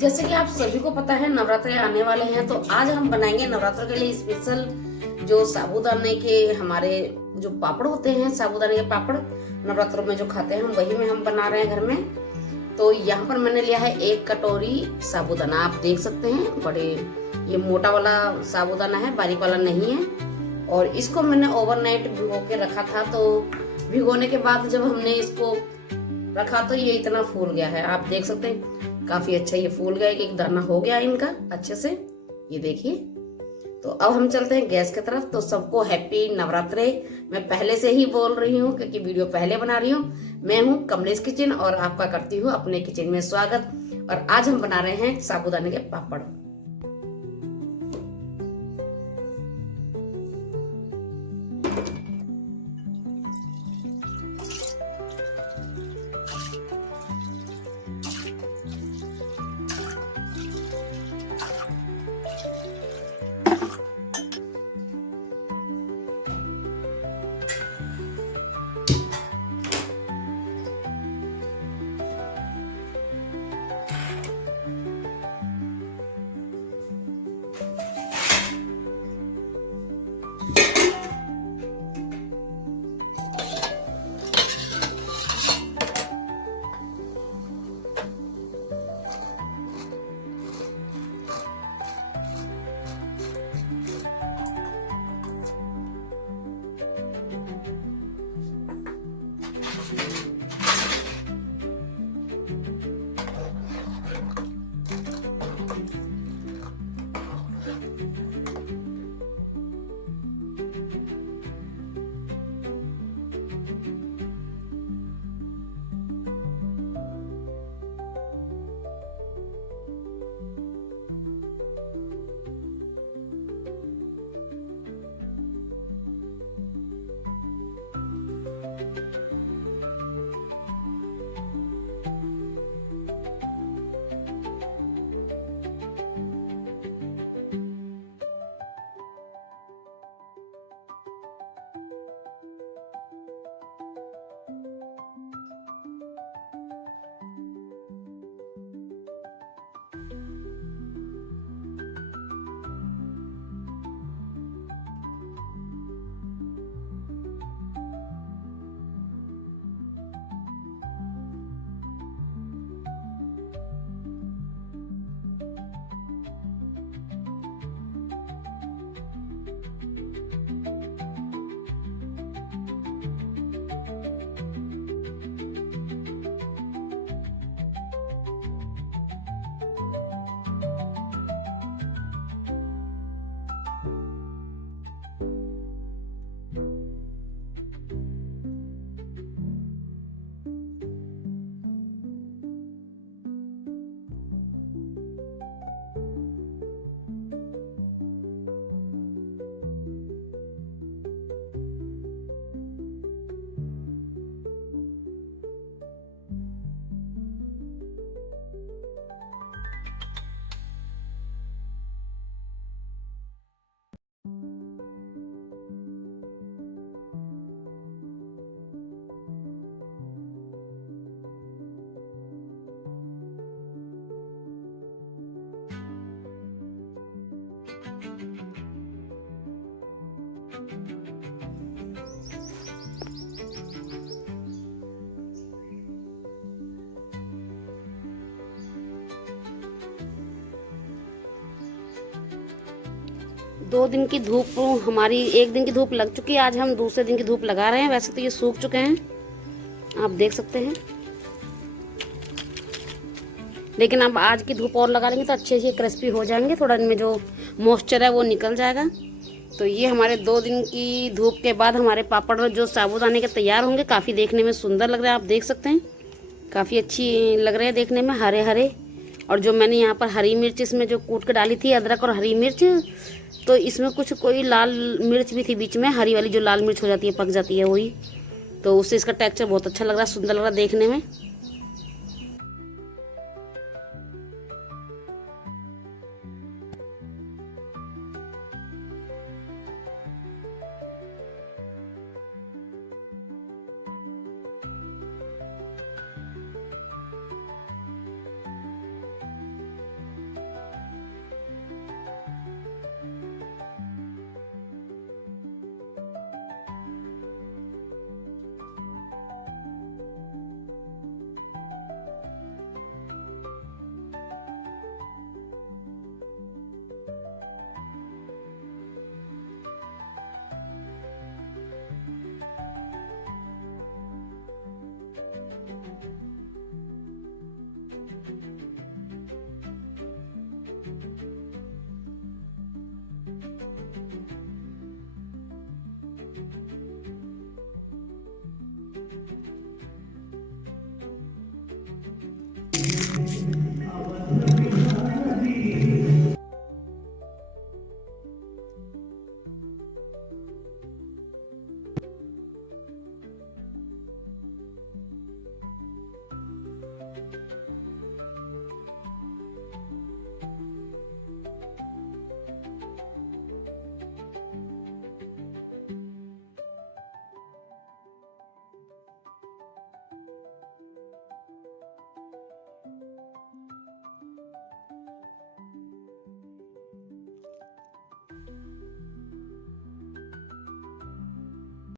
जैसे कि आप सभी को पता है नवरात्रे आने वाले हैं, तो आज हम बनाएंगे नवरात्र के लिए स्पेशल जो साबूदाने के हमारे जो पापड़ होते हैं, साबूदाने के पापड़ नवरात्रों में जो खाते हैं हम, वही में हम बना रहे हैं घर में। तो यहाँ पर मैंने लिया है 1 कटोरी साबूदाना। आप देख सकते हैं बड़े ये मोटा वाला साबूदाना है, बारीक वाला नहीं है। और इसको मैंने ओवरनाइट भिगो के रखा था। तो भिगोने के बाद जब हमने इसको रखा तो ये इतना फूल गया है। आप देख सकते हैं काफी अच्छा ये फूल गया, एक दाना हो गया इनका अच्छे से, ये देखिए। तो अब हम चलते हैं गैस की तरफ। तो सबको हैप्पी नवरात्रे मैं पहले से ही बोल रही हूँ क्योंकि वीडियो पहले बना रही हूँ। मैं हूँ कमलेश किचन और आपका करती हूँ अपने किचन में स्वागत। और आज हम बना रहे हैं साबूदाने के पापड़। दो दिन की धूप हमारी, 1 दिन की धूप लग चुकी है, आज हम दूसरे दिन की धूप लगा रहे हैं। वैसे तो ये सूख चुके हैं, आप देख सकते हैं, लेकिन अब आज की धूप और लगा लेंगे तो अच्छे से क्रिस्पी हो जाएंगे, थोड़ा इनमें जो मॉइस्चर है वो निकल जाएगा। तो ये हमारे 2 दिन की धूप के बाद हमारे पापड़ जो साबूदाने के तैयार होंगे। काफ़ी देखने में सुंदर लग रहा है, आप देख सकते हैं, काफ़ी अच्छी लग रहे हैं देखने में, हरे हरे। और जो मैंने यहाँ पर हरी मिर्च इसमें जो कूट के डाली थी, अदरक और हरी मिर्च, तो इसमें कुछ कोई लाल मिर्च भी थी बीच में, हरी वाली जो लाल मिर्च हो जाती है, पक जाती है वही। तो उससे इसका टेक्सचर बहुत अच्छा लग रहा है, सुंदर लग रहा है देखने में।